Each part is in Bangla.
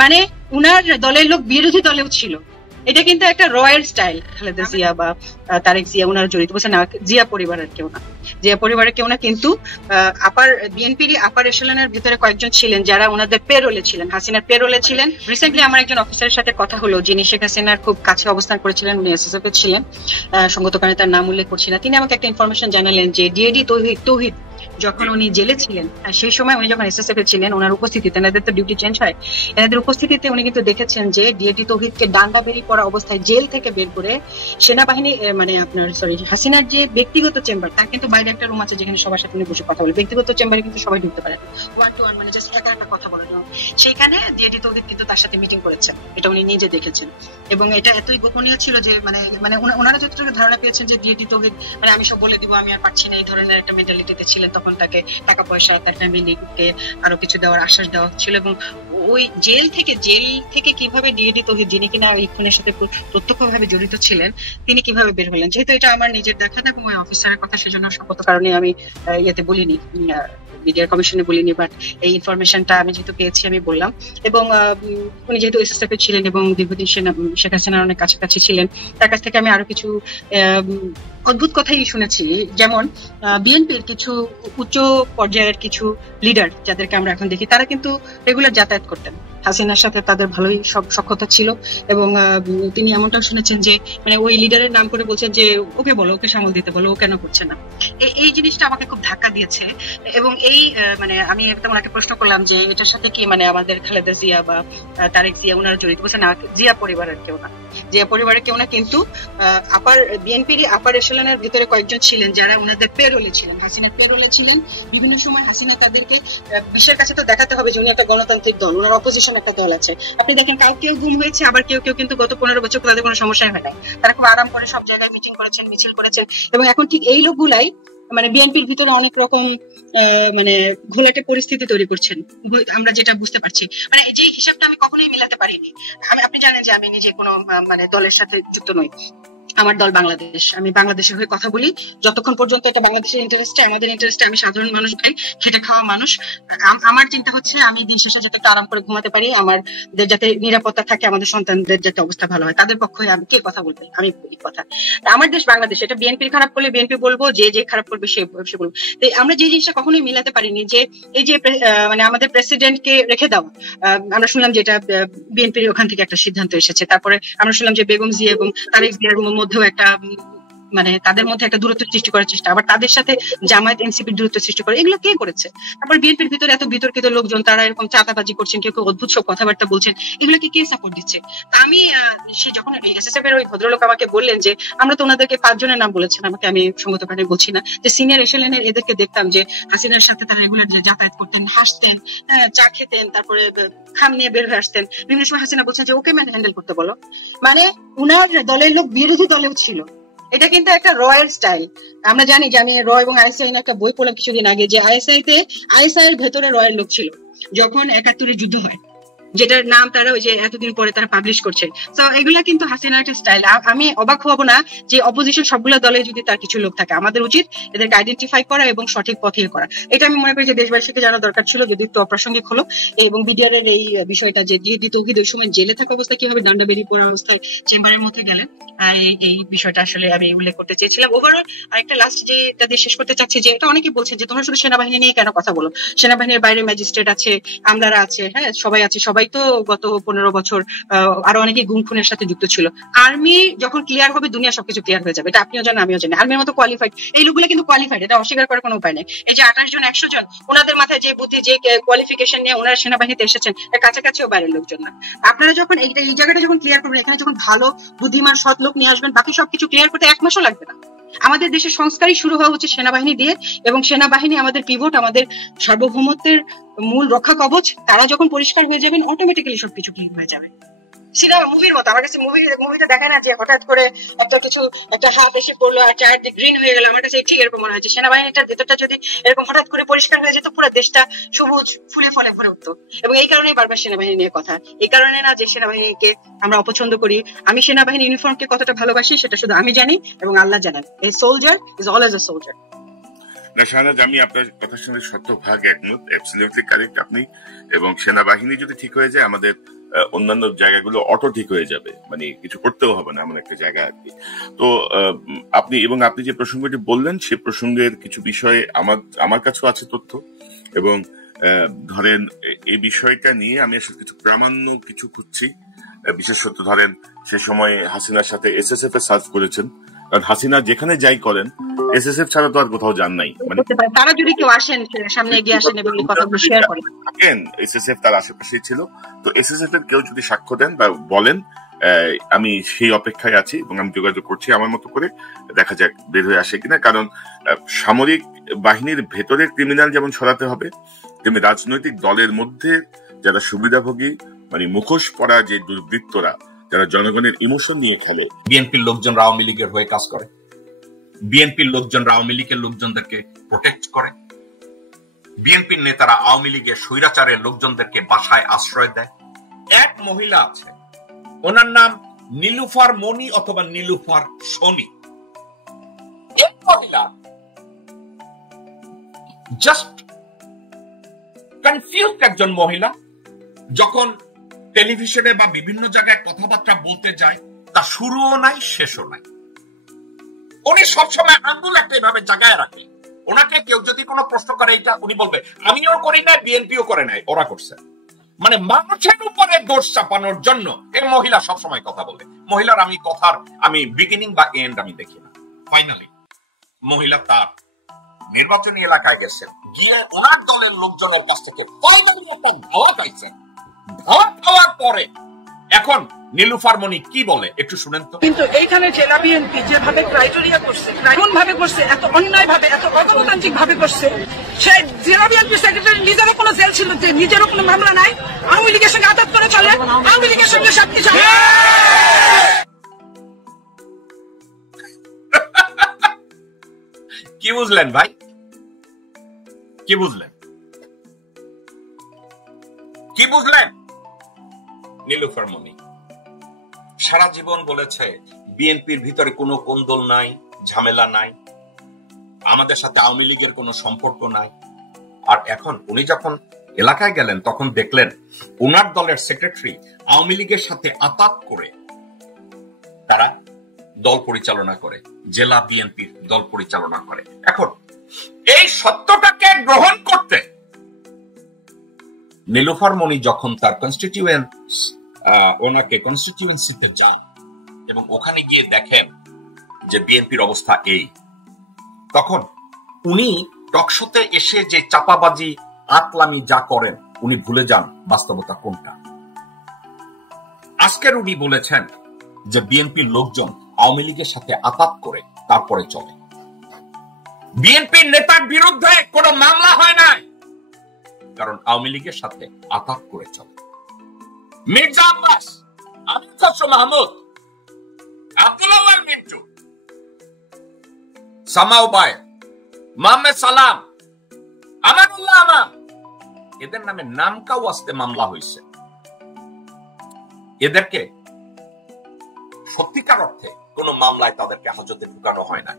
মানে উনার দলের লোক বিরোধী দলেও ছিল। এটা কিন্তু একটা রয়্যাল স্টাইল। খালেদা জিয়া বা তারেক জিয়া ওনারা জড়িত, বলছে না জিয়া পরিবারের কেউ না, জিয়া পরিবারের কেউ না, কিন্তু আপার বিএনপির আপার এশালনের ভিতরে কয়েকজন ছিলেন যারা ওনাদের পেরোলে ছিলেন, হাসিনার পেরোলে ছিলেন। রিসেন্টলি আমার একজন অফিসারের সাথে কথা হলো যিনি শেখ হাসিনার খুব কাছে অবস্থান করেছিলেন, উনি এসএসএফ এ ছিলেন, সঙ্গত কারণে তার নাম উল্লেখ করছি না। তিনি আমাকে একটা ইনফরমেশন জানালেন যে ডিএডি তৌহিদ যখন উনি জেলে ছিলেন, সেই সময় উনি যখন এসএসএফ এ ছিলেন, ওনার উপস্থিতিতে, এনাদের তো ডিউটি চেঞ্জ হয়, এনাদের উপস্থিতিতে উনি কিন্তু দেখেছেন যে ডিএডি তৌহিদকে ডান্ডা বেরিয়ে পড়া অবস্থায় জেল থেকে বের করে সেনাবাহিনী মানে আপনার হাসিনার যে ব্যক্তিগত চেম্বার, তার কিন্তু বাইরে একটা রুম আছে যেখানে সবার সাথে উনি বসে কথা বলে, ব্যক্তিগত চেম্বারে কিন্তু সবাই ঢুকতে পারে, ওয়ান টু ওয়ান, মানে জাস্ট একা একটা কথা বলার জন্য। সেইখানে ডিএডি তৌহিদ কিন্তু তার সাথে মিটিং করেছেন, এটা উনি নিজে দেখেছেন, এবং এটা এতই গোপনীয় ছিল যে মানে ওনারা যতটুকু ধারণা পেয়েছেন যে ডিএডি তৌহিদ মানে আমি সব বলে দিব, আমি আর পারছি না, এই ধরনের একটা মেন্টালিটিতে ছিলেন। তখন তাকে টাকা পয়সা, তার ফ্যামিলিকে আরো কিছু দেওয়ার আশ্বাস দেওয়া হচ্ছিল, এবং ওই জেল থেকে কিভাবে ডিএডি তৌহিদ, যিনি কিনা এই খুনের সাথে প্রত্যক্ষভাবে জড়িত ছিলেন, তিনি কিভাবে বের হলেন। যেহেতু এটা আমার নিজের দেখা এবং ওই অফিসারের কথা, সেজন্য সঙ্গত কারণে আমি ইয়েতে বলিনি, মিডিয়া কমিশনে বলিনি, বাট এই ইনফরমেশনটা আমি যেহেতু পেয়েছি আমি বললাম। এবং উনি যেহেতু এসএসএফ এ ছিলেন এবং দীর্ঘদিন শেখ হাসিনার অনেক কাছাকাছি ছিলেন, তার কাছ থেকে আমি আরো কিছু অদ্ভুত কথাই শুনেছি। যেমন বিএনপির কিছু উচ্চ পর্যায়ের কিছু লিডার যাদেরকে আমরা এখন দেখি, তারা কিন্তু রেগুলার যাতায়াত করতেন হাসিনার সাথে, তাদের ভালোই সব সখ্যতা ছিল। এবং তিনি এমনটাও শুনেছেন যে মানে ওই লিডারের নাম করে বলছেন যে ওকে বলো, ওকে সামল দিতে বলো, ও কেন করছে না। এই জিনিসটা আমাকে খুব ধাক্কা দিয়েছে। এবং এই মানে আমি একদম ওনাকে প্রশ্ন করলাম যে এটার সাথে কি মানে আমাদের খালেদা জিয়া বা তারেক জিয়া ওনারা জড়িত, বলছে না জিয়া পরিবারের কেউ না, জিয়া পরিবারের কেউ না, কিন্তু আপার বিএনপির আপার এশালনের ভিতরে কয়েকজন ছিলেন যারা ওনাদের পেরোলে ছিলেন, হাসিনার পেরোলে ছিলেন। বিভিন্ন সময় হাসিনা তাদেরকে বিশ্বের কাছে তো দেখাতে হবে যে উনি একটা গণতান্ত্রিক দল, ওনার অপোজিশন একটা দল আছে। আপনি দেখেন কেউ গুম হয়েছে, আবার কেউ কিন্তু গত 15 বছর তাদের কোনো সমস্যা হয় নাই, তারা খুব আরাম করে সব জায়গায় মিটিং করেছেন, মিছিল করেছেন। এবং এখন ঠিক এই লোকগুলাই মানে বিএনপির ভিতরে অনেক রকম মানে ঘোলাটে পরিস্থিতি তৈরি করছেন, আমরা যেটা বুঝতে পারছি। মানে যে হিসাবটা আমি কখনোই মিলাতে পারিনি। আপনি জানেন যে আমি নিজে কোনো মানে দলের সাথে যুক্ত নই, আমার দল বাংলাদেশ, আমি বাংলাদেশের হয়ে কথা বলি। যতক্ষণ পর্যন্ত এটা বাংলাদেশের ইন্টারেস্টে, আমাদের ইন্টারেস্টে, আমি সাধারণ মানুষ ভাই, খেটে খাওয়া মানুষ, আমার চিন্তা হচ্ছে আমি দিন শেষে যাতে একটু আরাম করে ঘুমাতে পারি, আমাদের যাতে নিরাপত্তা থাকে, আমাদের সন্তানদের যাতে অবস্থা ভালো হয়, তাদের পক্ষে আমি কে কথা বলবে, আমি বলি কথা। আমার দেশ বাংলাদেশ, এটা বিএনপি খারাপ করলে বিএনপি বলবো, যে খারাপ করবে সে বলবো। আমরা যে জিনিসটা কখনোই মিলাতে পারিনি যে এই যে মানে আমাদের প্রেসিডেন্টকে রেখে দাও, আমরা শুনলাম যে এটা বিএনপির ওখান থেকে একটা সিদ্ধান্ত এসেছে। তারপরে আমরা শুনলাম যে বেগম জিয়া এবং তারেক জিয়ার মধ্যেও একটা মানে তাদের মধ্যে একটা দূরত্ব সৃষ্টি করার চেষ্টা, আবার তাদের সাথে জামায়াত এনসিপির দূরত্ব সৃষ্টি করে, এগুলো কে করেছে? তারপর বিএনপির ভিতরে এত বিতর্কিত লোকজন, তারা এরকম চাঁদাবাজি করছেন, কেউ অদ্ভুত সব কথাবার্তা বলছেন, এগুলোকে কে সাপোর্ট দিচ্ছে? আমি সে যখন এসএসএফ এর ওই ভদ্রলোক আমাকে বললেন যে আমরা তো ওনাদেরকে 5 জনের নাম বলেছেন, আমাকে আমি সঙ্গত কারণে বলছি না, যে সিনিয়র এশালেনের এদেরকে দেখতাম যে হাসিনার সাথে তারা রেগুলার যাতায়াত করতেন, হাসতেন, চা খেতেন, তারপরে খাম নিয়ে বের হয়ে আসতেন। বিভিন্ন সময় হাসিনা বলছেন যে ওকে হ্যান্ডেল করতে বলো। মানে উনার দলের লোক বিরোধী দলেও ছিল। এটা কিন্তু একটা রয়্যাল স্টাইল। আমরা জানি যে আমি র এবং আইএসআই একটা বই পড়লাম কিছুদিন আগে, যে আইএসআই এর ভেতরে রয়্যাল লোক ছিল যখন 71 যুদ্ধ হয়, যেটার নাম তারা ওই যে এতদিন পরে তারা পাবলিশ করছে। তো এগুলা কিন্তু হাসিনার একটা স্টাইল। আমি অবাক হব না যে অপোজিশন সবগুলো দলে যদি তার কিছু লোক থাকে, আমাদের উচিত এদেরকে আইডেন্টিফাই করা এবং সঠিক পথে করা। এটা আমি মনে করি যে দেশবাসীকে জানা দরকার ছিল, যদি একটু অপ্রাসঙ্গিক হলো। এবং বিডিআর এর এই বিষয়টা যে ডিএডি তৌহিদ ওই সময় জেলে থাকা অবস্থায় কিভাবে ডান্ডা বেরিয়ে পড়া অবস্থায় চেম্বারের মধ্যে গেলেন, এই বিষয়টা আসলে আমি উল্লেখ করতে চেয়েছিলাম। ওভারঅল আরেকটা লাস্ট যেটা দিয়ে শেষ করতে চাচ্ছি, যে এটা অনেকে বলছে যে তোমরা শুধু সেনাবাহিনী নিয়ে কেন কথা বলো, সেনাবাহিনীর বাইরে ম্যাজিস্ট্রেট আছে, আমলারা আছে, হ্যাঁ সবাই আছে, সবাই তো গত 15 বছর আরো অনেকে গুম খুনের সাথে যুক্ত ছিল। আর্মি যখন ক্লিয়ার হবে, দুনিয়া সবকিছু ক্লিয়ার হয়ে যাবে, এটা আপনিও জানেন আমিও জানি। আর্মির মতো কোয়ালিফাইড এই লোকগুলো কিন্তু কোয়ালিফাইড, এটা অস্বীকার করার কোনো উপায় নেই। এই যে 28 জন 100 জন, ওনাদের মাথায় যে বুদ্ধি, যে কোয়ালিফিকেশন নিয়ে ওনারা সেনাবাহিনীতে এসেছেন, এর কাছাকাছিও বাইরের লোকজন না। আপনারা যখন এই জায়গাটা যখন ক্লিয়ার করবেন, এখানে যখন ভালো বুদ্ধিমান সৎ লোক নিয়ে আসবেন, বাকি সবকিছু ক্লিয়ার করতে 1 মাসও লাগবে না। আমাদের দেশের সংস্কারই শুরু হওয়া উচিত সেনাবাহিনী দিয়ে, এবং সেনাবাহিনী আমাদের পিভট, আমাদের সার্বভৌমত্বের মূল রক্ষা কবচ। তারা যখন পরিষ্কার হয়ে যাবেন, অটোমেটিক্যালি সবকিছু ক্লিন হয়ে যাবে। সিনেমা মুভির মতো আমার কাছে মুভিতে দেখা না যে হঠাৎ করে একটা হাত এসে পড়লো আর চারদিক গ্রিন হয়ে গেল। আমার কাছে ঠিক এরকম মনে হচ্ছে সেনাবাহিনীটার ভেতরটা যদি এরকম হঠাৎ করে পরিষ্কার হয়ে যেত, পুরো দেশটা সবুজ ফুলে ফলে ভরে উঠতো। এবং এই কারণেই বারবার সেনাবাহিনী নিয়ে কথা, এই কারণে না যে সেনাবাহিনীকে আমরা অপছন্দ করি। আমি সেনাবাহিনী ইউনিফর্মকে কতটা ভালোবাসি সেটা শুধু আমি জানি এবং আল্লাহ জানেন। এই soldier is always a soldier. না শাহনাজ, আমি আপনার কথার সঙ্গে শতভাগ একমত, অ্যাবসলিউটলি কারেক্ট আপনি। এবং সেনাবাহিনী যদি ঠিক হয়ে যায়, আমাদের অন্যান্য জায়গাগুলো অটো ঠিক হয়ে যাবে, মানে কিছু করতেও হবে না, এমন একটা জায়গা আর কি। তো আপনি যে প্রসঙ্গটি বললেন সে প্রসঙ্গের কিছু বিষয়ে আমার কাছেও আছে তথ্য, এবং ধরেন এই বিষয়টা নিয়ে আমি আসলে কিছু প্রামাণ্য কিছু খুঁজছি। বিশেষত ধরেন সে সময় হাসিনার সাথে এসএসএফ এ সার্ভ করেছেন, কারণ হাসিনা যেখানে যাই করেন এসএসএফ ছাড়া তো আর কোথাও যান নাই। মানে তারা যদি কেউ আসেন সামনে এগিয়ে আসেন এবং এই কথাগুলো শেয়ার করেন, থাকেন এসএসএফ তার আশেপাশেই ছিল। তো এসএসএফ এর কেউ যদি সাক্ষ্য দেন বা বলেন, আমি সেই অপেক্ষায় আছি এবং আমি যোগাযোগ করছি আমার মতো করে, দেখা যাক বের হয়ে আসে কিনা। কারণ সামরিক বাহিনীর ভেতরের ক্রিমিনাল যেমন সরাতে হবে, তেমনি রাজনৈতিক দলের মধ্যে যারা সুবিধাভোগী, মানে মুখোশ পরা যে দুর্বৃত্তরা, যারা জনগণের ইমোশন নিয়ে খেলে। বিএনপির লোকজন আওয়ামী লীগের হয়ে কাজ করে, বিএনপির লোকজন আওয়ামী লীগের লোকজনদেরকে প্রোটেক্ট করে, বিএনপির নেতারা আওয়ামী লীগের স্বৈরাচারের লোকজনদেরকে বাসায় আশ্রয় দেয়। এক মহিলা আছে, ওনার নাম নীলুফার মনি অথবা নীলুফার সোনি। এক মহিলা জাস্ট কনফিউজড একজন মহিলা, যখন টেলিভিশনে বা বিভিন্ন জায়গায় কথাবার্তা বলতে যায় তা শুরুও নাই শেষও নাই। উনি সবসময় আঙ্গুল একটা এভাবে জায়গায় রাখে, ওনাকে কেউ যদি কোনো প্রশ্ন করে এটা উনি বলবে আমিও করি নাই, বিএনপিও করে নাই, ওরা করছে। মানে মানুষের উপরে দোষ চাপানোর জন্য এই মহিলা সবসময় কথা বলে। মহিলার আমি বিগিনিং বা এন্ড আমি দেখি না। ফাইনালি মহিলা তার নির্বাচনী এলাকায় গেছেন, গিয়ে ওনার দলের লোকজনের কাছ থেকে ধাওয়া খাইছেন। ধাওয়া খাওয়ার পরে এখন নীলুফার মনি কি বলে একটু শুনেন তো। কিন্তু এইখানে জেলা বিএনপি যেভাবে ক্রাইটেরিয়া করছে, এমন ভাবে করছে, এত অন্যায় ভাবে, এত অগণতান্ত্রিক ভাবে করছে, সে জেলা বিএনপি সেক্রেটারি নিজেরও কোনো জেল ছিল, যে নিজেরও কোনো মামলা নাই, আওয়ামী লীগের সঙ্গে আঘাত করে চলে, আওয়ামী লীগের সঙ্গে সবকিছু। কি বুঝলেন ভাই, কি বুঝলেন, কি বুঝলেন? নীলুফার মনি সারা জীবন বলেছে বিএনপির ভিতরে কোনো কোন্দল নাই, ঝামেলা নাই, আমাদের সাথে আওয়ামী লীগের কোনো সম্পর্ক নাই। আর এখন উনি যখন এলাকায় গেলেন তখন দেখলেন ওনার দলের সেক্রেটারি আওয়ামী লীগের সাথে আতাত করে তারা দল পরিচালনা করে, জেলা বিএনপির দল পরিচালনা করে। এখন এই সত্যটাকে গ্রহণ করতে নীলুফার মনি যখন তার কনস্টিটিউয়েন্সিতে যান এবং ওখানে গিয়ে দেখেন যে বিএনপির অবস্থা এই, তখন উনি টকশোতে এসে যে চাপাবাজি আতলামি যা করেন উনি ভুলে যান বাস্তবতা কোনটা। আজকের উনি বলেছেন যে বিএনপির লোকজন আওয়ামী লীগের সাথে আতাত করে তারপরে চলে। বিএনপির নেতার বিরুদ্ধে কোনো মামলা হয় নাই, কারণ আওয়ামী লীগের সাথে আতাত করে চলে। মির্জা আব্বাস, আমির খসরু মাহমুদ, আব্দুল্লাহ মিন্টু, সামাও বায়, মোহাম্মদ সালাম, আমানুল্লাহ আমাম, এদের নামে নামকাও আসতে মামলা হয়েছে। এদেরকে সত্যিকার অর্থে কোন মামলায় তাদেরকে হাজতে ঢুকানো হয় না।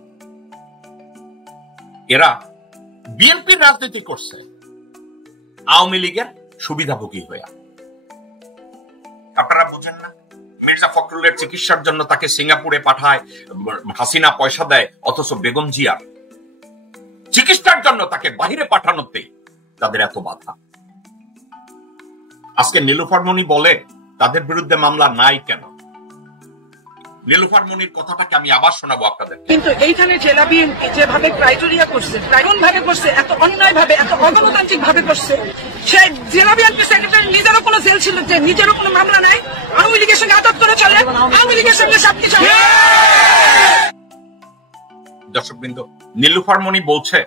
এরা বিএনপির রাজনীতি করছে আওয়ামী লীগের সুবিধাভোগী হয়ে। আপনারা বুঝেন না? মির্জা ফখরুলের চিকিৎসার জন্য তাকে সিঙ্গাপুরে পাঠায় হাসিনা, পয়সা দেয়, অথচ বেগম জিয়ার চিকিৎসার জন্য তাকে বাহিরে পাঠানোতেই তাদের এত বাধা। আজকে নীলুফার মনি বলে তাদের বিরুদ্ধে মামলা নাই কেন? নীলুফার মনির কথাটাকে আমি আবার শোনাবো আপনাদের। কিন্তু এইখানে জেলা বিএনপি যেভাবে ক্রাইটেরিয়া করছে, এমন ভাবে করছে, এত অন্যায় ভাবে, এত অগণতান্ত্রিক ভাবে করছে, সে জেলা বিএনপি সেক্রেটারি নিজেরও কোনো জেল ছিল, যে নিজেরও কোনো মামলা নাই, আওয়ামী লীগের সঙ্গে আঘাত করে চলে, আওয়ামী লীগের সঙ্গে সবকিছু। দর্শকবৃন্দ, নীলুফার মনি বলছে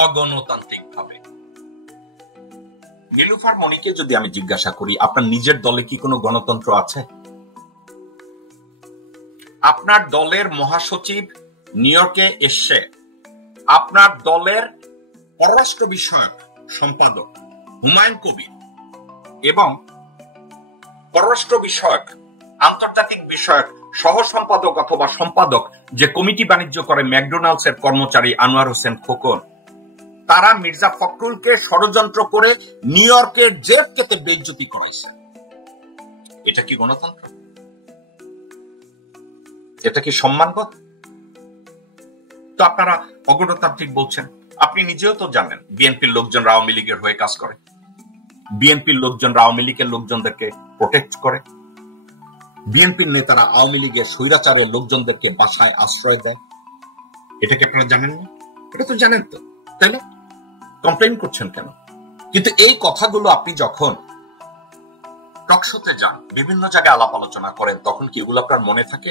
অগণতান্ত্রিক ভাবে। নীলুফার মনিকে যদি আমি জিজ্ঞাসা করি আপনার নিজের দলে কি কোনো গণতন্ত্র আছে? আপনার দলের মহাসচিব নিউ ইয়র্কে এসে আপনার দলের পররাষ্ট্র বিষয়ক সম্পাদক হুমায়ুন কবির এবং পররাষ্ট্র বিষয়ক আন্তর্জাতিক বিষয়ক সহ সম্পাদক অথবা সম্পাদক যে কমিটি বাণিজ্য করে ম্যাকডোনাল্ডস এর কর্মচারী আনোয়ার হোসেন খোকন, তারা মির্জা ফখরুলকে ষড়যন্ত্র করে নিউ ইয়র্কের জেফকেতে বেইজ্জতি করাইছে। এটা কি গণতন্ত্র? এটা কি সম্মানবোধ? তো আপনারা অগণতান্ত্রিক বলছেন। আপনি নিজেও তো জানেন বিএনপির লোকজন আওয়ামী লীগের হয়ে কাজ করে, বিএনপির লোকজন আওয়ামী লীগের লোকজনদেরকে প্রোটেক্ট করে, বিএনপির নেতারা আওয়ামী লীগের স্বৈরাচারের লোকজনদেরকে বাসায় আশ্রয় দেয়। এটা কি আপনারা জানেন না? এটা তো জানেন তো, তাই না? কমপ্লেইন করছেন কেন? কিন্তু এই কথাগুলো আপনি যখন টকশোতে যান, বিভিন্ন জায়গায় আলাপ আলোচনা করেন, তখন কি এগুলো আপনার মনে থাকে?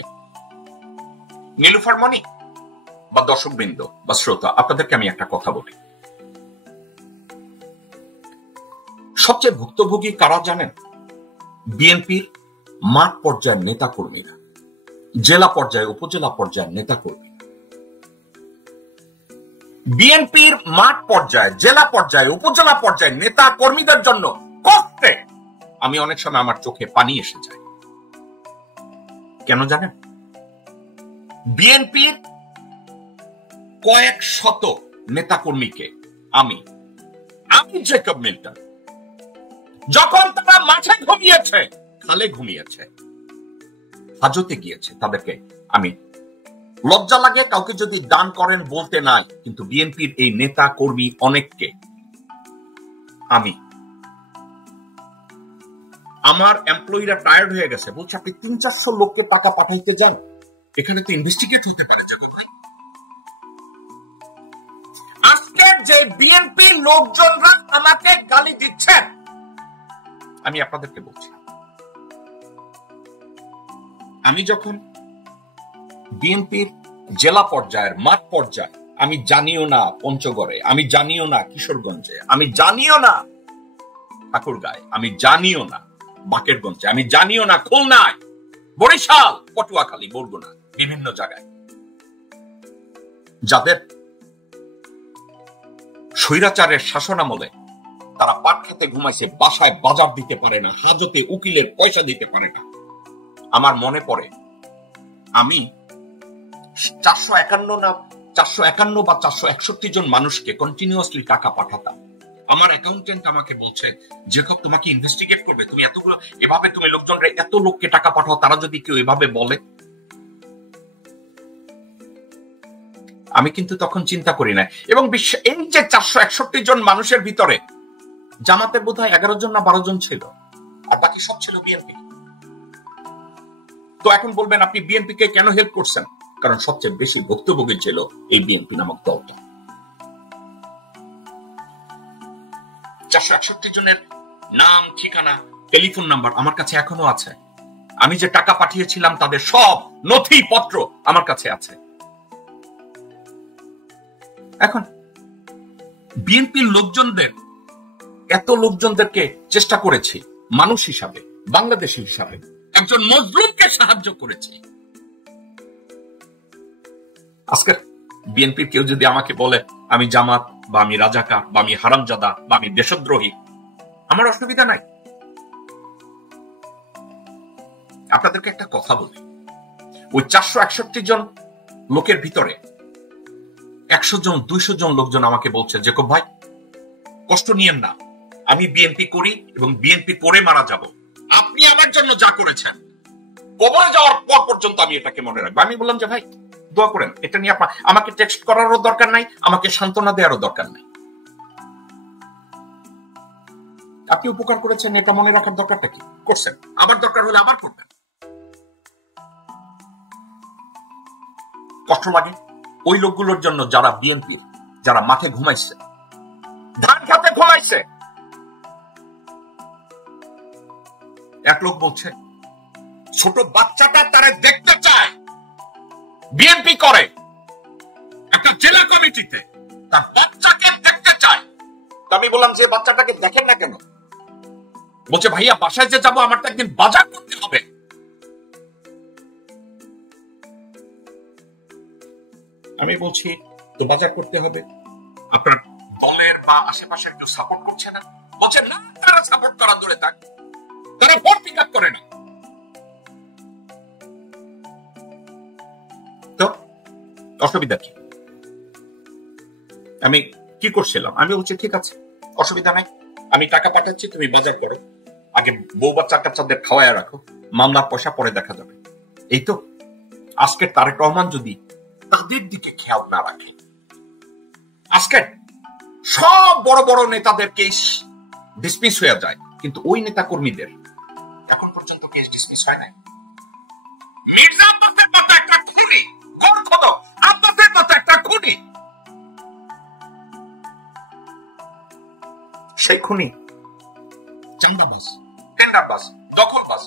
নীলুফার মনি বা দর্শকবৃন্দ বা শ্রোতা, আপনাদেরকে আমি একটা কথা বলি, সবচেয়ে ভুক্তভোগী কারা জানেন? বিএনপির মাঠ পর্যায়ের নেতা কর্মীরা, জেলা পর্যায়ে উপজেলা পর্যায়ের নেতা কর্মী। বিএনপির মাঠ পর্যায়ে, জেলা পর্যায়ে, উপজেলা পর্যায়ে নেতা কর্মীদের জন্য করতে আমি অনেক সময় আমার চোখে পানি এসে যায়। কেন জানেন? বিএনপির কয়েক শত নেতা কর্মীকে আমি জেকব মিল্টন, যখন তারা মাঠে ঘুমিয়েছে, খালে ঘুমিয়েছে, হাজতে গিয়েছে, তাদেরকে আমি, লজ্জা লাগে কাউকে যদি দান করেন বলতে নাই, কিন্তু বিএনপির এই নেতা কর্মী অনেককে আমি, আমার এমপ্লয়িরা টায়ার্ড হয়ে গেছে, বলছে আপনি 300-400 লোককে টাকা পাঠাইতে যান, এখানে তো ইনভেস্টিগেট হতে পারে। আজকে যে বিএনপি লোকজনরা আমাকে গালি দিচ্ছেন, আমি আপনাদেরকে বলছি, আমি যখন বিএনপির জেলা পর্যায়ের মাঠ পর্যায়ে, আমি জানিও না পঞ্চগড়ে, আমি জানিও না কিশোরগঞ্জে, আমি জানিও না ঠাকুরগাঁয়ে, আমি জানিও না বাকেরগঞ্জে, আমি জানিও না খুলনায়, বরিশাল, পটুয়াখালী, বরগুনা, বিভিন্ন জায়গায় যাদের স্বৈরাচারের শাসনামলে তারা পাট খেতে ঘুমাইছে, বাসায় বাজার দিতে পারে না, হাজতে উকিলের পয়সা দিতে পারে না। আমার মনে পড়ে আমি 451 বা 461 জন মানুষকে কন্টিনিউয়াসলি টাকা পাঠাতাম। আমার অ্যাকাউন্টেন্ট আমাকে বলছে, জেকব তোমাকে ইনভেস্টিগেট করবে, তুমি এতগুলো এভাবে, তুমি লোকজনরা এত লোককে টাকা পাঠাও, তারা যদি কেউ এভাবে বলে। আমি কিন্তু তখন চিন্তা করি না। এবং এই যে 461 জন মানুষের ভিতরে জামাতের বোধহয় 11 জন না 12 জন ছিল, আর বাকি সব ছিল বিএনপি। তো এখন বলবেন আপনি বিএনপি কে কেন হেল্প করছেন? কারণ সবচেয়ে বেশি ভুক্তভোগী ছিল এই বিএনপি নামক দলটা। 461 জনের নাম, ঠিকানা, টেলিফোন নাম্বার আমার কাছে এখনো আছে। আমি যে টাকা পাঠিয়েছিলাম তাদের সব নথিপত্র আমার কাছে আছে। এখন বিএনপির লোকজনদের, এত লোকজনদেরকে চেষ্টা করেছি মানুষ হিসাবে, বাংলাদেশী হিসাবে, একজন মজলুমকে সাহায্য করেছি। আজকে বিএনপির কেউ যদি আমাকে বলে আমি জামাত বা আমি রাজাকার বা আমি হারামজাদা বা আমি দেশদ্রোহী, আমার অসুবিধা নাই। আপনাদেরকে একটা কথা বলি, ওই 461 জন লোকের ভিতরে 100 জন 200 জন লোকজন আমাকে বলছে, জেকব ভাই কষ্ট নিয়েন না, আমি বিএনপি করি এবং বিএনপি করে মারা যাব, আপনি আমার জন্য যা করেছেন কবরে যাওয়ার পর পর্যন্ত আমি এটাকে মনে রাখবো। আমি বললাম যে ভাই দোয়া করেন, এটা নিয়ে আমাকে টেক্সট করারও দরকার নাই, আমাকে সান্ত্বনা দেওয়ারও দরকার নাই। আপনি উপকার করেছেন, এটা মনে রাখার দরকারটা কি? করছেন, আবার দরকার হলে আবার করবেন। কষ্ট লাগে ওই লোকগুলোর জন্য যারা বিএনপি, যারা মাঠে ঘুমাইছে, ধান খেতে ঘুমাইছে। এক লোক বলছে ছোট বাচ্চাটা তারা দেখতে চায়, বিএনপি করে একটা জেলা কমিটিতে, তার বাচ্চাকে দেখতে চায়। আমি বললাম যে বাচ্চাটাকে দেখেন না কেন? বলছে ভাইয়া বাসায় যে যাবো আমার তো একদিন বাজার করতে হবে। আমি বলছি তো বাজার করতে হবে, আপনার দলের বা আশেপাশের কেউ সাপোর্ট করছে না? বলছে না, তারা সাপোর্ট করা দূরে থাক, তারা ভোট পিক আপ করে না। তো অসুবিধা কি? আমি কি করছিলাম? আমি বলছি ঠিক আছে, অসুবিধা নাই, আমি টাকা পাঠাচ্ছি, তুমি বাজার করো, আর আগে বউ বাচ্চা কাচ্চাদের খাওয়ায় রাখো, মামলার পয়সা পরে দেখা যাবে। এই তো আজকে তারেক রহমান যদি তাদের দিকে খেয়াল না রাখে, আজকে সব বড় বড় নেতাদের কেস ডিসমিস হয়ে যায়, কিন্তু ওই নেতা কর্মীদের এখন পর্যন্ত কেস ডিসমিস হয় নাই। মির্জা আব্বাসের মতো একটা খুনি, আব্বাসের মতো একটা খুনি, সেই খুনি চাঁদাবাজ, টেন্ডারবাজ, দখলবাজ।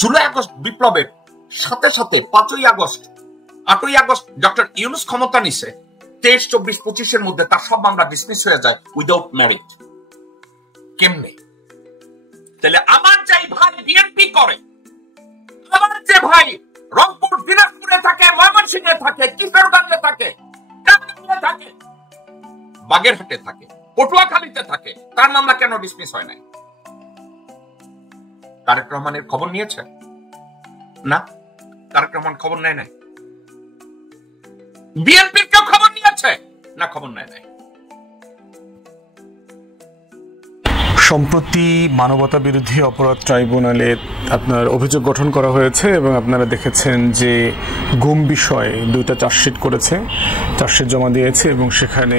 জুলাই আগস্ট বিপ্লবের সাথে সাথে 8ই আগস্ট ডক্টর ইউনূস ক্ষমতা নিছে, 23, 24, 25 মধ্যে তার সব মামলা ডিসমিস হয়ে যায় উইদাউট মেরিট। কেমনে? তাহলে আমার যাই ভাই বিএনপি করে, আমার যে ভাই রংপুর, দিনাজপুরে থাকে, ময়মনসিংহে থাকে, কিশোরগঞ্জে থাকে, টাঙ্গাইলে থাকে, বাগেরহাটে থাকে, পটুয়াখালীতে থাকে, তার মামলা কেন ডিসমিস হয় নাই? তারেক রহমানের খবর নিয়েছে না? তারেক রহমান খবর নেয় নাই। বিএনপির কেউ খবর নিয়েছে না? খবর নেয় নাই। সম্প্রতি মানবতা বিরোধী অপরাধ ট্রাইব্যুনালে আপনার অভিযোগ গঠন করা হয়েছে এবং আপনারা দেখেছেন যে গুম বিষয়ে 2টা চার্জশিট করেছে, চার্জশিট জমা দিয়েছে এবং সেখানে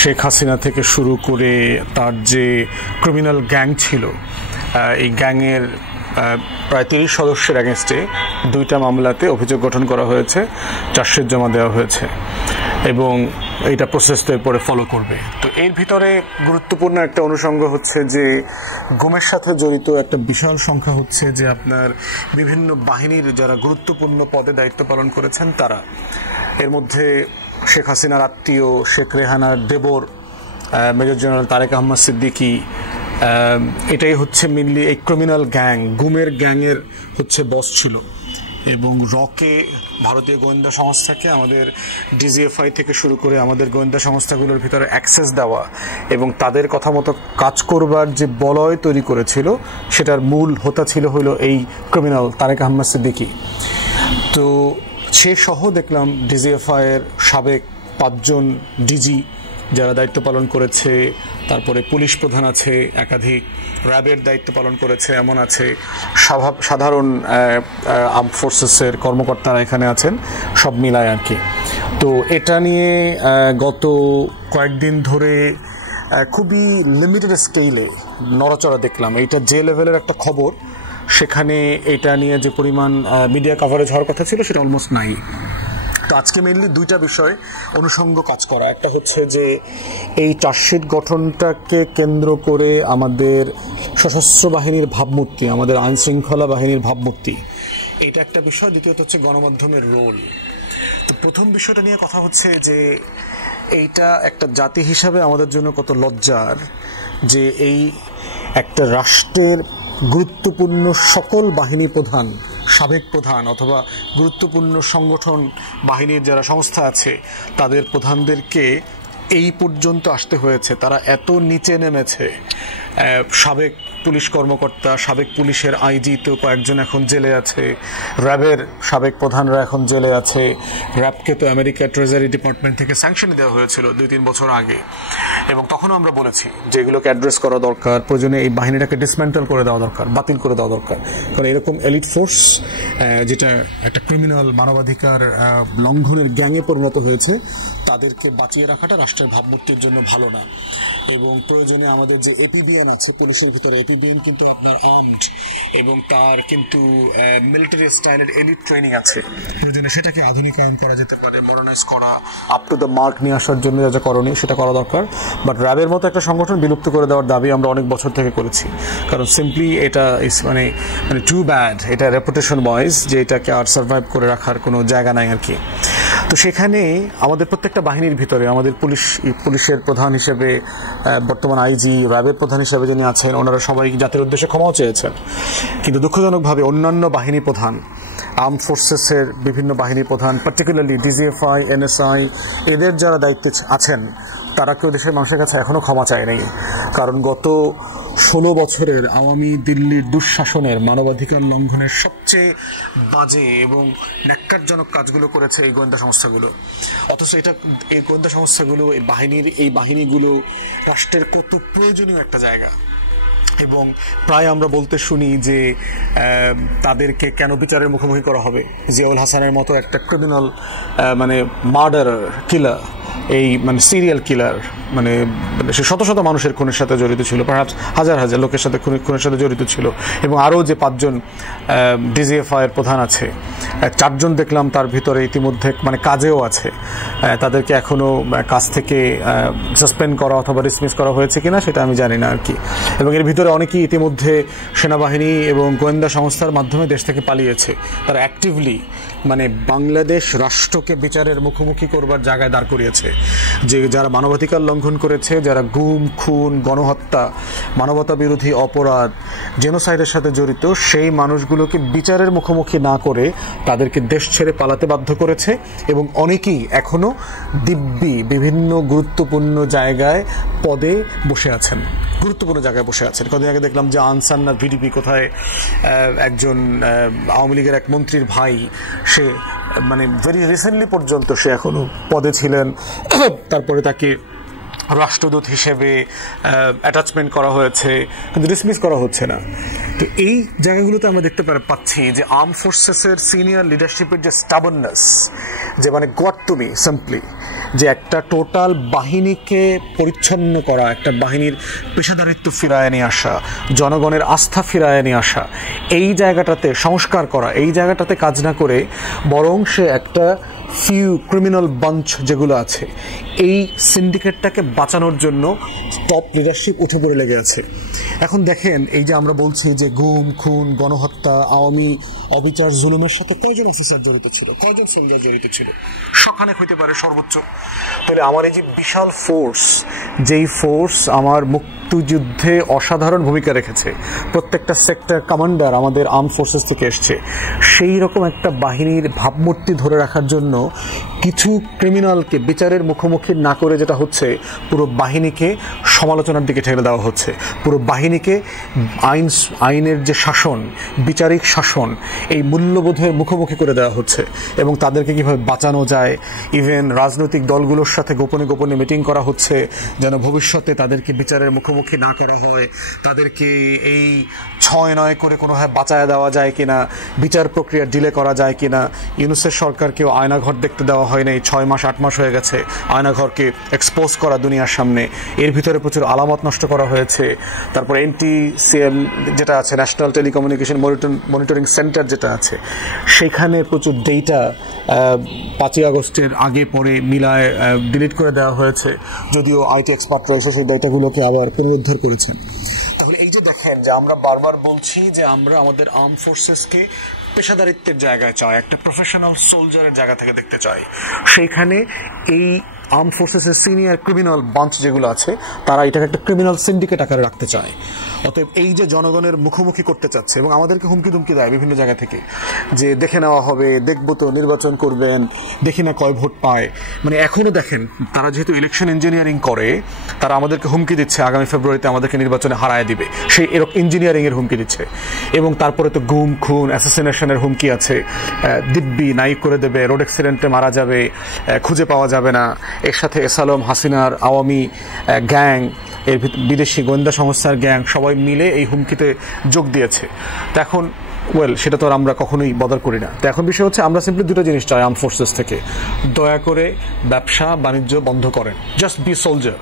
শেখ হাসিনা থেকে শুরু করে তার যে ক্রিমিনাল গ্যাং ছিল, এই গ্যাংয়ের প্রায় 30 সদস্যের এগেনস্টে 2টা মামলাতে অভিযোগ গঠন করা হয়েছে, চার্জশিট জমা দেওয়া হয়েছে এবং এইটা প্রসেস তো এরপরে ফলো করবে। তো এর ভিতরে গুরুত্বপূর্ণ একটা অনুষঙ্গ হচ্ছে যে গুমের সাথে জড়িত একটা বিশাল সংখ্যা হচ্ছে যে আপনার বিভিন্ন বাহিনীর যারা গুরুত্বপূর্ণ পদে দায়িত্ব পালন করেছেন তারা, এর মধ্যে শেখ হাসিনার আত্মীয় শেখ রেহানার দেবর মেজর জেনারেল তারেক আহমদ সিদ্দিকী, এটাই হচ্ছে মেনলি এই ক্রিমিনাল গ্যাং, গুমের গ্যাংয়ের হচ্ছে বস ছিল। এবং রকে ভারতীয় গোয়েন্দা সংস্থাকে আমাদের ডিজিএফআই থেকে শুরু করে আমাদের গোয়েন্দা সংস্থাগুলোর ভিতরে অ্যাক্সেস দেওয়া এবং তাদের কথা মতো কাজ করবার যে বলয় তৈরি করেছিল, সেটার মূল হোতা ছিল হলো এই ক্রিমিনাল তারেক আহমদ সিদ্দিকী। তো সে সহ দেখলাম ডিজিএফআই এর সাবেক 5 জন ডিজি যারা দায়িত্ব পালন করেছে, তারপরে পুলিশ প্রধান আছে একাধিক, র্যাবের দায়িত্ব পালন করেছে এমন আছে, সাধারণ আর্ম ফোর্সেসের কর্মকর্তারা এখানে আছেন, সব মিলায় আর কি। তো এটা নিয়ে গত কয়েকদিন ধরে খুবই লিমিটেড স্কেলে নড়াচড়া দেখলাম। এটা যে লেভেলের একটা খবর, সেখানে এটা নিয়ে যে পরিমাণ মিডিয়া কভারেজ হওয়ার কথা ছিল সেটা অলমোস্ট নাই। তো আজকে মেইনলি 2টা বিষয় অনুষঙ্গ কাজ করা। একটা হচ্ছে যে এই চার্জশিট গঠনটাকে কেন্দ্র করে আমাদের সশস্ত্র বাহিনীর ভাবমূর্তি, আমাদের আইন শৃঙ্খলা বাহিনীর ভাবমূর্তি, এটা একটা বিষয়। দ্বিতীয়ত হচ্ছে গণমাধ্যমের রোল। তো প্রথম বিষয়টা নিয়ে কথা হচ্ছে যে এইটা একটা জাতি হিসাবে আমাদের জন্য কত লজ্জার যে এই একটা রাষ্ট্রের গুরুত্বপূর্ণ সকল বাহিনী প্রধান, সাবেক প্রধান অথবা গুরুত্বপূর্ণ সংগঠন বাহিনীর যারা সংস্থা আছে তাদের প্রধানদেরকে এই পর্যন্ত আসতে হয়েছে। তারা এত নিচে নেমেছে। সাবেক পুলিশ কর্মকর্তা, সাবেক পুলিশের আইজি তো কয়েকজন এখন জেলে আছে, র্যাবের সাবেক প্রধানরা এখন জেলে আছে। র্যাবকে তো আমেরিকা ট্রেজারি ডিপার্টমেন্ট থেকে স্যাংশন দেওয়া হয়েছিল 2-3 বছর আগে, এবং তখনও আমরা বলেছি যে এগুলোকে অ্যাড্রেস করা দরকার, প্রয়োজনে এই বাহিনীটাকে ডিসমেন্টাল করে দেওয়া দরকার, বাতিল করে দেওয়া দরকার। কারণ এরকম এলিট ফোর্স যেটা একটা ক্রিমিনাল মানবাধিকার লঙ্ঘনের গ্যাংয়ে পরিণত হয়েছে, তাদেরকে বাঁচিয়ে রাখাটা রাষ্ট্রের ভাবমূর্তির জন্য ভালো না। এবং প্রয়োজনে আমাদের যে এপিবিএন আছে পুলিশের ভিতরে, এপিবিএন কিন্তু আপনার আর্মড এবং তার কিন্তু মিলিটারি স্টাইলের এলিট ট্রেনিং আছে, প্রয়োজনে সেটাকে আধুনিকায়ন করা যেতে পারে, মডার্নাইজ করা, আপ টু দ্য মার্ক নিয়ে আসার জন্য যা যা করণীয় সেটা করা দরকার। বাট র্যাবের মতো একটা সংগঠন বিলুপ্ত করে দেওয়ার দাবি আমরা অনেক বছর থেকে করেছি, কারণ সিম্পলি এটা মানে টু ব্যাড, এটা রেপুটেশন ওয়াইজ যে এটাকে আর সার্ভাইভ করে রাখার কোনো জায়গা নাই আর কি। তো সেখানে আমাদের প্রত্যেকটা বাহিনীর ভিতরে আমাদের পুলিশের প্রধান হিসেবে বর্তমান আইজি, র্যাবের প্রধান হিসেবে যিনি আছেন, ওনারা সবাই জাতির উদ্দেশ্যে ক্ষমাও চেয়েছেন। কিন্তু দুঃখজনকভাবে অন্যান্য বাহিনী প্রধান, আর্ম ফোর্সেসের বিভিন্ন বাহিনী প্রধান, পার্টিকুলারলি ডিজিএফআই, এনএসআই, এদের যারা দায়িত্বে আছেন তারা কেউ দেশের মানুষের কাছে এখনো ক্ষমা চায় নাই। কারণ গত 16 বছরের আওয়ামী দিল্লির দুঃশাসনের মানবাধিকার লঙ্ঘনের সবচেয়ে বাজে এবং ন্যাক্কারজনক কাজগুলো করেছে এই গোয়েন্দা সংস্থাগুলো। অথচ এই গোয়েন্দা সংস্থাগুলো, এই বাহিনীগুলো রাষ্ট্রের কত প্রয়োজনীয় একটা জায়গা। এবং প্রায় আমরা বলতে শুনি যে তাদেরকে কেন বিচারের মুখোমুখি করা হবে। জিয়াউল হাসানের মতো একটা ক্রিমিনাল মানে মার্ডারার, কিলার, এই মানে সিরিয়াল কিলার, মানে সে শত শত মানুষের খুনের সাথে জড়িত ছিল, পারহাপস হাজার হাজার লোকের সাথে খুনের সাথে জড়িত ছিল। এবং আরও যে 5 জন ডিজিএফআই এর প্রধান আছে, 4 জন দেখলাম তার ভিতরে ইতিমধ্যে মানে কাজেও আছে, তাদেরকে এখনো কাজ থেকে সাসপেন্ড করা অথবা ডিসমিস করা হয়েছে কিনা সেটা আমি জানি না আর কি। এবং এর ভিতরে অনেকেই ইতিমধ্যে সেনাবাহিনী এবং গোয়েন্দা সংস্থার মাধ্যমে দেশ থেকে পালিয়েছে। তারা অ্যাক্টিভলি মানে বাংলাদেশ রাষ্ট্রকে বিচারের মুখোমুখি করবার জায়গায় দাঁড় করিয়েছে। যে যারা মানবাধিকার লঙ্ঘন করেছে, যারা গুম, খুন, গণহত্যা, মানবতা বিরোধী অপরাধ, জেনোসাইডের সাথে জড়িত, সেই মানুষগুলোকে বিচারের মুখোমুখি না করে তাদেরকে দেশ ছেড়ে পালাতে বাধ্য করেছে। এবং অনেকেই এখনো দিব্যি বিভিন্ন গুরুত্বপূর্ণ জায়গায় পদে বসে আছেন, গুরুত্বপূর্ণ জায়গায় বসে আছেন। কদিন আগে দেখলাম যে আনসান্নার ভিডিপি কোথায় একজন আওয়ামী লীগের এক মন্ত্রীর ভাই, সে মানে ভেরি রিসেন্টলি পর্যন্ত সে এখনো পদে ছিলেন, তারপরে তাকে রাষ্ট্রদূত হিসেবে অ্যাটাচমেন্ট করা হয়েছে, কিন্তু ডিসমিস করা হচ্ছে না। তো এই জায়গাগুলোতে আমরা দেখতে পাচ্ছি যে আর্ম ফোর্সেসের সিনিয়র লিডারশিপের যে স্টাবননেস, যে মানে গোয়াট্টুমি সিম্পলি, যে একটা টোটাল বাহিনীকে পরিচ্ছন্ন করা, একটা বাহিনীর পেশাদারিত্ব ফিরায় নিয়ে আসা, জনগণের আস্থা ফিরায় নিয়ে আসা, এই জায়গাটাতে সংস্কার করা, এই জায়গাটাতে কাজ না করে বরং সে একটা ফিউ ক্রিমিনাল বাঞ্চ যেগুলো আছে, এই সিন্ডিকেটটাকে বাঁচানোর জন্য টপ লিডারশিপ উঠে পড়ে লেগে আছে। এখন দেখেন, এই যে আমরা বলছি যে গুম, খুন, গণহত্যা, আওয়ামী অবিচার, জুলুমের সাথে কয়জন অফিসার জড়িত ছিল, কয়জন সোলজার জড়িত ছিল, সখানেক হইতে পারে সর্বোচ্চ। তাহলে আমার এই যে বিশাল ফোর্স, যেই ফোর্স আমার মুক্তিযুদ্ধে অসাধারণ ভূমিকা রেখেছে, প্রত্যেকটা সেক্টর কমান্ডার আমাদের আর্ম ফোর্সেস থেকে এসছে, সেই রকম একটা বাহিনীর ভাবমূর্তি ধরে রাখার জন্য কিছু ক্রিমিনালকে বিচারের মুখোমুখি না করে যেটা হচ্ছে, পুরো বাহিনীকে সমালোচনার দিকে ঠেলে দেওয়া হচ্ছে। পুরো বাহিনীকে আইনের যে শাসন, বিচারিক শাসন, এই মূল্যবোধের মুখোমুখি করে দেওয়া হচ্ছে। এবং তাদেরকে কিভাবে বাঁচানো যায়, ইভেন রাজনৈতিক দলগুলোর সাথে গোপনে গোপনে মিটিং করা হচ্ছে যেন ভবিষ্যতে তাদেরকে বিচারের মুখোমুখি না করা হয়, তাদেরকে এই 6-9 করে কোনোভাবে বাঁচায় দেওয়া যায় কিনা, বিচার প্রক্রিয়া ডিলে করা যায় কিনা। ইউনূসের সরকারকেও আয়নাঘর দেখতে দেওয়া হয় নাই, 6 মাস 8 মাস হয়ে গেছে আয়নাঘরকে এক্সপোজ করা দুনিয়ার সামনে। এর ভিতরে প্রচুর আলামত নষ্ট করা হয়েছে। তারপর NTCM যেটা আছে, ন্যাশনাল টেলিকমিউনিকেশন মনিটরিং সেন্টার যেটা আছে, সেখানে প্রচুর ডেটা 5ই আগস্টের আগে পরে মিলায় ডিলিট করে দেওয়া হয়েছে, যদিও আইটি এক্সপার্টরা এসে সেই ডেটাগুলোকে আবার পুনরুদ্ধার করেছেন। তাহলে এই যে দেখেন যে আমরা বারবার বলছি যে আমরা আমাদের আর্ম ফোর্সেসকে পেশাদারিত্বের জায়গায় চাই, একটা প্রফেশনাল সোলজারের জায়গা থেকে দেখতে চাই। সেইখানে এই আর্ম ফোর্সেসের সিনিয়র ক্রিমিনাল বাঞ্চ যেগুলো আছে, তারা এটাকে একটা ক্রিমিনাল সিন্ডিকেট আকারে রাখতে চায়। অতএব এই যে জনগণের মুখোমুখি করতে চাচ্ছে এবং আমাদেরকে হুমকি দুমকি দেয় বিভিন্ন জায়গা থেকে, যে দেখে নেওয়া হবে, দেখবো তো, নির্বাচন করবেন, দেখি না কয় ভোট পায়। মানে এখনো দেখেন, তারা যেহেতু ইলেকশন ইঞ্জিনিয়ারিং করে, তারা আমাদেরকে হুমকি দিচ্ছে আগামী ফেব্রুয়ারিতে আমাদেরকে নির্বাচনে হারায় দিবে, সেই এরকম ইঞ্জিনিয়ারিং এর হুমকি দিচ্ছে। এবং তারপরে তো গুম, খুন, অ্যাসাসিনেশনের হুমকি আছে, দিব্যি নাইক করে দেবে, রোড অ্যাক্সিডেন্টে মারা যাবে, খুঁজে পাওয়া যাবে না। এর সাথে এসালম, হাসিনার আওয়ামী গ্যাং, এর বিদেশি গোয়েন্দা সংস্থার গ্যাং সবাই মিলে এই হুমকিতে যোগ দিয়েছে। তো এখন সেটা তো আর আমরা কখনোই বদল করি না। তো এখন বিষয় হচ্ছে, আমরা সিম্পলি দুটো জিনিস চাই আর্ম ফোর্সেস থেকে, দয়া করে ব্যবসা বাণিজ্য বন্ধ করেন, জাস্ট বি সোলজার।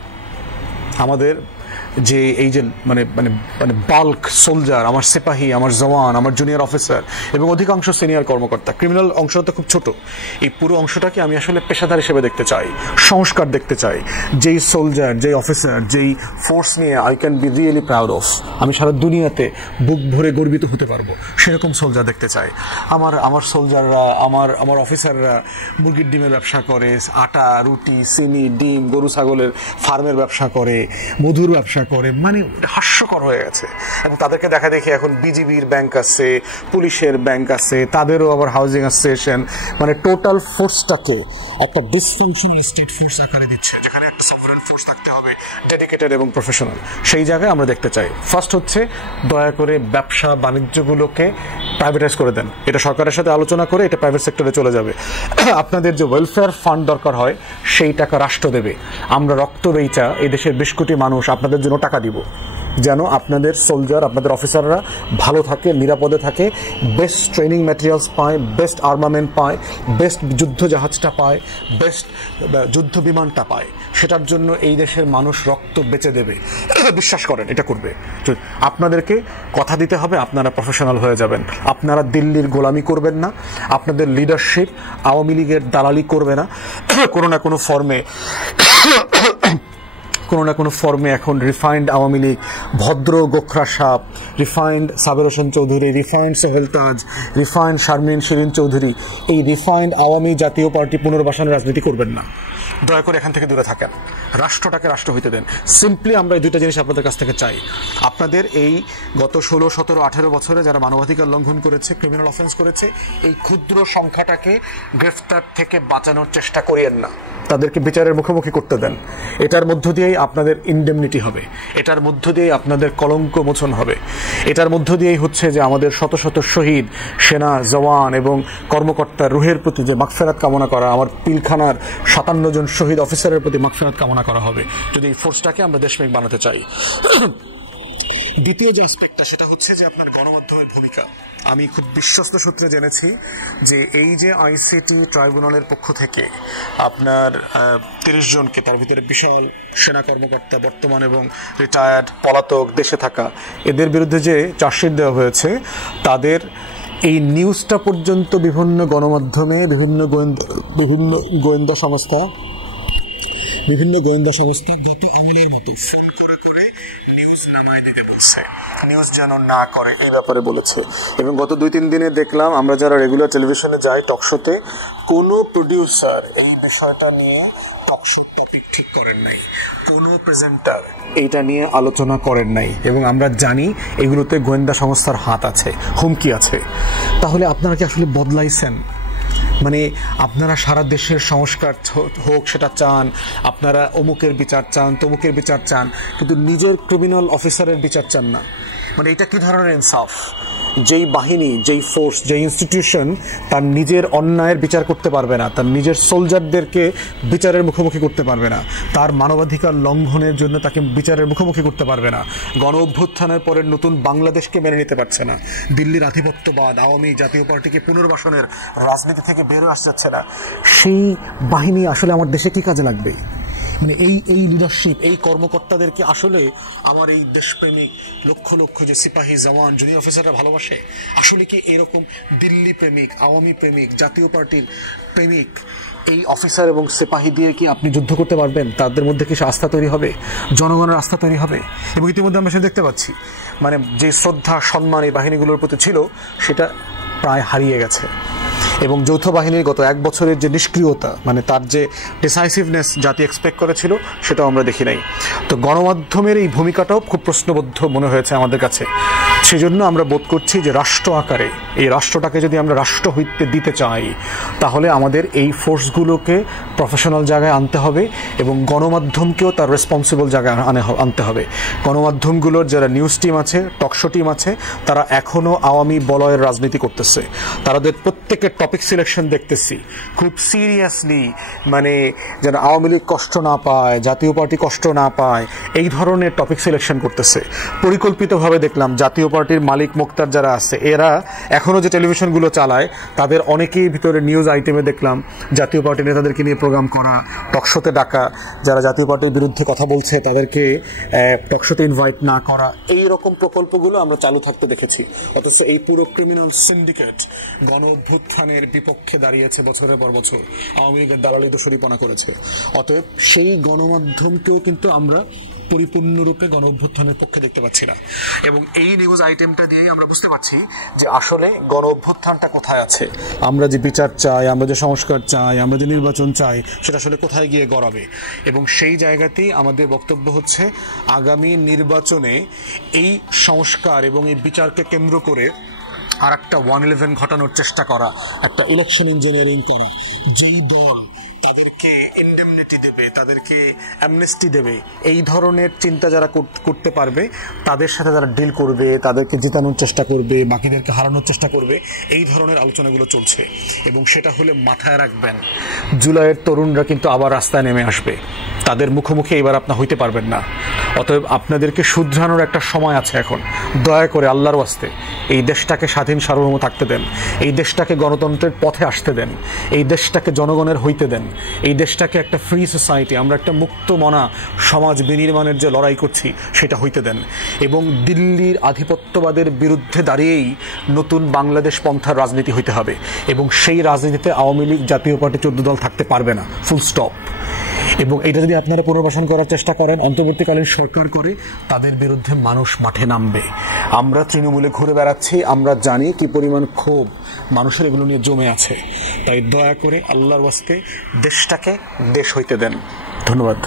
আমাদের যে এই যে মানে মানে মানে বাল্ক সোলজার, আমার সিপাহী, আমার জওয়ান, আমার জুনিয়র অফিসার এবং অধিকাংশ সিনিয়র কর্মকর্তা, ক্রিমিনাল অংশটা খুব ছোট, এই পুরো অংশটাকে আমি আসলে পেশাদার হিসেবে দেখতে চাই, সংস্কার দেখতে চাই। যেই সোলজার, যেই অফিসার, যেই ফোর্স নিয়ে I can be really proud of, আমি সারা দুনিয়াতে বুক ভরে গর্বিত হতে পারবো, সেরকম সোলজার দেখতে চাই। আমার সোলজাররা, আমার অফিসাররা মুরগির ডিমের ব্যবসা করে, আটা, রুটি, চিনি, ডিম, গরু ছাগলের ফার্মের ব্যবসা করে, মধুর ব্যবসা করে, মানে হাস্যকর হয়ে গেছে। এবং তাদেরকে দেখা দেখি এখন বিজিবির ব্যাংক আছে, পুলিশের ব্যাংক আছে, তাদেরও আবার হাউজিং অ্যাসোসিয়েশন, মানে টোটাল ফোর্সটাকে একটা ডিসফাংশনাল স্টেট ফোর্স আকারে দিচ্ছে, যেখানে একটা সভরেন ফোর্স থাকতে হবে, ডেডিকেটেড এবং প্রফেশনাল। সেই জায়গায় আমরা দেখতে চাই। ফার্স্ট হচ্ছে, দয়া করে ব্যবসা বাণিজ্যগুলোকে প্রাইভেটাইজ করে দেন। এটা সরকারের সাথে আলোচনা করে এটা প্রাইভেট সেক্টরে চলে যাবে। আপনাদের যে ওয়েলফেয়ার ফান্ড দরকার হয়, সেই টাকা রাষ্ট্র দেবে। আমরা রক্ত বেচা এই দেশের 20 কোটি মানুষ আপনাদের জন্য টাকা দিব। যেন আপনাদের সোলজার, আপনাদের অফিসাররা ভালো থাকে, নিরাপদে থাকে, বেস্ট ট্রেনিং ম্যাটেরিয়ালস পায়, বেস্ট আর্মামেন্ট পায়, বেস্ট যুদ্ধ জাহাজটা পায়, বেস্ট যুদ্ধ বিমানটা পায়। সেটার জন্য এই দেশের মানুষ রক্ত বেঁচে দেবে, বিশ্বাস করেন এটা করবে। আপনাদেরকে কথা দিতে হবে, আপনারা প্রফেশনাল হয়ে যাবেন, আপনারা দিল্লির গোলামি করবেন না, আপনাদের লিডারশিপ আওয়ামী লীগের দালালি করবে না। কোনো না কোনো ফর্মে এখন রিফাইন্ড আওয়ামী লীগ, ভদ্র গোখরা সাপ, রিফাইন্ড সাবের হোসেন চৌধুরী, রিফাইন্ড সোহেল তাজ, রিফাইন্ড শারমিন শিরিন চৌধুরী, এই রিফাইন্ড আওয়ামী জাতীয় পার্টি পুনর্বাসনের রাজনীতি করবেন না। দয়া করে এখান থেকে দূরে থাকেন, রাষ্ট্রটাকে রাষ্ট্র হইতে দেন। সিম্পলি আমরা এই দুইটা জিনিস আপনাদের কাছ থেকে চাই। আপনাদের এই গত 16, 17, 18 বছরে যারা মানবাধিকার লঙ্ঘন করেছে, ক্রিমিনাল অফেন্স করেছে, এই ক্ষুদ্র সংখ্যাটাকে গ্রেফতার থেকে বাঁচানোর চেষ্টা করিয়েন না, তাদেরকে বিচারের মুখোমুখি করতে দেন। এটার মধ্য দিয়েই আপনাদের ইনডেমনিটি হবে, এটার মধ্য দিয়েই আপনাদের কলঙ্ক মোচন হবে, এটার মধ্য দিয়েই হচ্ছে যে আমাদের শত শত শহীদ সেনা জওয়ান এবং কর্মকর্তার রুহের প্রতি যে মাগফিরাত কামনা করা, আমার পিলখানার 57 জন শহীদ অফিসারের প্রতি মাগফিরাত কামনা করা হবে, যদি এই ফোর্সটাকে আমরা দেশপ্রেমিক বানাতে চাই। দ্বিতীয় যে অ্যাসপেক্টটা, সেটা হচ্ছে যে আপনার গণমাধ্যমের ভূমিকা। আমি খুব বিশ্বস্ত সূত্রে জেনেছি যে এই যে আইসিটি ট্রাইব্যুনালের পক্ষ থেকে আপনার 30 জনকে, তার ভিতরে বিশাল সেনা কর্মকর্তা, বর্তমান এবং রিটায়ার্ড, পলাতক, দেশে থাকা, এদের বিরুদ্ধে যে চার্জশিট দেওয়া হয়েছে, তাদের এই নিউজটা পর্যন্ত বিভিন্ন গণমাধ্যমে, বিভিন্ন গোয়েন্দা সংস্থা নিউজ নামায় দিতে বলছে, নিউজ যেন না করে এই ব্যাপারে বলেছে। এবং গত 2-3 দিনে দেখলাম, আমরা যারা রেগুলার টেলিভিশনে যাই টকশোতে, কোনো প্রডিউসার এই বিষয়টা নিয়ে টকশো টপিক ঠিক করেন নাই, কোনো প্রেজেন্টার এইটা নিয়ে আলোচনা করেন নাই। এবং আমরা জানি এগুলোতে গোয়েন্দা সংস্থার হাত আছে, হুমকি আছে। তাহলে আপনারা কি আসলে বদলাইছেন? মানে আপনারা সারা দেশের সংস্কার হোক সেটা চান, আপনারা অমুকের বিচার চান, তমুকের বিচার চান, কিন্তু নিজের ক্রিমিনাল অফিসারের বিচার চান না। মানে এটা কি ধরনের ইনসাফ? যেই বাহিনী, যেই ফোর্স, যেই ইনস্টিটিউশন তার নিজের অন্যায়ের বিচার করতে পারবে না, তার নিজের সোলজারদেরকে বিচারের মুখোমুখি করতে পারবে না, তার মানবাধিকার লঙ্ঘনের জন্য তাকে বিচারের মুখোমুখি করতে পারবে না, গণ অভ্যুত্থানের পরে নতুন বাংলাদেশকে মেনে নিতে পারছে না, দিল্লির আধিপত্যবাদ, আওয়ামী জাতীয় পার্টিকে পুনর্বাসনের রাজনীতি থেকে বের হয়ে আসতে যাচ্ছে না, সেই বাহিনী আসলে আমার দেশে কি কাজে লাগবে? মানে এই লিডারশিপ, এই কর্মকর্তাদেরকে আসলে আমার এই দেশপ্রেমিক লক্ষ লক্ষ যে সিপাহী জওয়ান জুনিয়র অফিসাররা ভালোবাসে? আসলে কি এরকম দিল্লি প্রেমিক, আওয়ামী প্রেমিক, জাতীয় পার্টির প্রেমিক এই অফিসার এবং সিপাহী দিয়ে কি আপনি যুদ্ধ করতে পারবেন? তাদের মধ্যে কি আস্থা তৈরি হবে? জনগণের আস্থা তৈরি হবে? এবং ইতিমধ্যে আমরা সেটা দেখতে পাচ্ছি, মানে যে শ্রদ্ধা সম্মান এই বাহিনীগুলোর প্রতি ছিল সেটা প্রায় হারিয়ে গেছে। এবং যৌথ বাহিনীর গত 1 বছরের যে নিষ্ক্রিয়তা, মানে তার যে ডিসাইসিভনেস জাতি এক্সপেক্ট করেছিল, সেটাও আমরা দেখি নাই। তো গণমাধ্যমের এই ভূমিকাটাও খুব প্রশ্নবদ্ধ মনে হয়েছে আমাদের কাছে। সেজন্য আমরা বোধ করছি যে রাষ্ট্র আকারে এই রাষ্ট্রটাকে যদি আমরা রাষ্ট্র হইতে দিতে চাই, তাহলে আমাদের এই ফোর্সগুলোকে প্রফেশনাল জায়গায় আনতে হবে এবং গণমাধ্যমকেও তার রেসপন্সিবল জায়গায় আনতে হবে। গণমাধ্যমগুলোর যারা নিউজ টিম আছে, টকশো টিম আছে, তারা এখনও আওয়ামী বলয়ের রাজনীতি করতেছে। তাদের প্রত্যেকের টপিক সিলেকশন দেখতেছি খুব সিরিয়াসলি, মানে যেন আওয়ামী লীগ কষ্ট না পায়, জাতীয় পার্টি কষ্ট না পায়, এই ধরনের টপিক সিলেকশন করতেছে। পরিকল্পিতভাবে দেখলাম জাতীয় পার্টির মালিক মুক্তার যারা আছে, এরা এখনো যে টেলিভিশনগুলো চালায় তাদের অনেকেই ভিতরে নিউজ আইটেমে দেখলাম জাতীয় পার্টি নেতাদেরকে নিয়ে প্রোগ্রাম করা, টকশোতে ডাকা, যারা জাতীয় পার্টির বিরুদ্ধে কথা বলছে তাদেরকে টকশোতে ইনভাইট না করা, এই রকম প্রকল্পগুলো আমরা চালু থাকতে দেখেছি। অথচ এই পুরো ক্রিমিনাল সিন্ডিকেট গণ অভ্যুত্থানের বিপক্ষে দাঁড়িয়েছে বছরের পর বছর, আওয়ামী লীগের দালালি দোষরিপনা করেছে। অতএব সেই গণমাধ্যমকেও কিন্তু আমরা পরিপূর্ণরূপে গণ অভ্যুত্থানের পক্ষে দেখতে পাচ্ছি না। এবং এই নিউজ আইটেমটা দিয়ে আমরা বুঝতে পারছি যে আসলে গণ অভ্যুত্থানটা কোথায় আছে। আমরা যে বিচার চাই, আমরা যে সংস্কার চাই, আমরা যে নির্বাচন চাই, সেটা আসলে কোথায় গিয়ে গড়াবে। এবং সেই জায়গাতেই আমাদের বক্তব্য হচ্ছে আগামী নির্বাচনে এই সংস্কার এবং এই বিচারকে কেন্দ্র করে আর একটা 111 ঘটানোর চেষ্টা করা, একটা ইলেকশন ইঞ্জিনিয়ারিং করা, যেই দল তাদেরকে ইনডেমনিটি দেবে, তাদেরকে অ্যামনেস্টি দেবে, এই ধরনের চিন্তা যারা করতে পারবে, তাদের সাথে যারা ডিল করবে, তাদেরকে জিতানোর চেষ্টা করবে, বাকিদেরকে হারানোর চেষ্টা করবে, এই ধরনের আলোচনাগুলো চলছে। এবং সেটা হলে মাথায় রাখবেন, জুলাইয়ের তরুণরা কিন্তু আবার রাস্তায় নেমে আসবে, তাদের মুখোমুখি এবার আপনি হইতে পারবেন না। অতএব আপনাদেরকে শুধরানোর একটা সময় আছে এখন। দয়া করে আল্লাহর ওয়াস্তে এই দেশটাকে স্বাধীন সার্বভৌম থাকতে দেন, এই দেশটাকে গণতন্ত্রের পথে আসতে দেন, এই দেশটাকে জনগণের হইতে দেন, এই দেশটাকে একটা ফ্রি সোসাইটি, আমরা একটা মুক্ত মনা সমাজ বিনির্মাণের যে লড়াই করছি সেটা হইতে দেন। এবং দিল্লির আধিপত্যবাদের বিরুদ্ধে দাঁড়িয়েই নতুন বাংলাদেশ পন্থার রাজনীতি হইতে হবে, এবং সেই রাজনীতিতে আওয়ামী লীগ, জাতীয় পার্টি, 14 দল থাকতে পারবে না, ফুল স্টপ। এবং এটা যদি আপনারা পুনর্বাসন করার চেষ্টা করেন, অন্তর্বর্তীকালীন সরকার করে, তাদের বিরুদ্ধে মানুষ মাঠে নামবে। আমরা তৃণমূলে ঘুরে বেড়াচ্ছি, আমরা জানি কি পরিমাণ ক্ষোভ মানুষের এগুলো নিয়ে জমে আছে। তাই দয়া করে আল্লাহর ওয়াস্তে দেশটাকে দেশ হইতে দেন। ধন্যবাদ।